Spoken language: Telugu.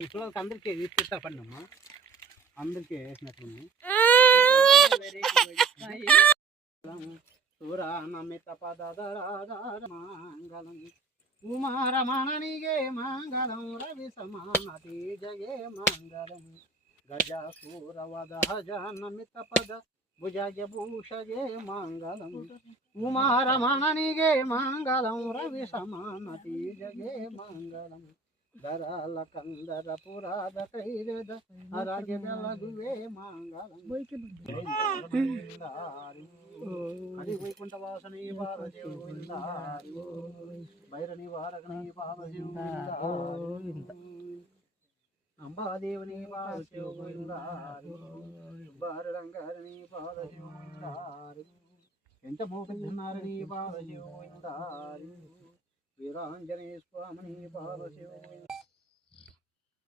పిల్లలకి అందరికీ తీసుకొస్తా పండి అమ్మా, అందరికీ వేసినట్టు సురానమిత పదరామంగళం ఉమారమణనిగే మంగళం రవి సమానతి జగే మంగళం గజాసూరవద నమిత పద భుజగ భూషగే మంగళం ఉమారమణనిగే మంగళం రవి సమానతి జగే మంగళం ధరాల కందర పురాద కైరద అరాగే వెలగువే మంగళం హరి వైకుంఠ వాసని పాదశివ గోవిందారి భైరని వారగని పాదశివ గోవింద అంబాదేవుని పాదశివ గోవిందారి భారరంగారిని పాదశివ గోవిందారి ఎంత మోకన్నారని పాదశివ గోవిందారి వీరాంజనేయ స్వామిని పాదశివ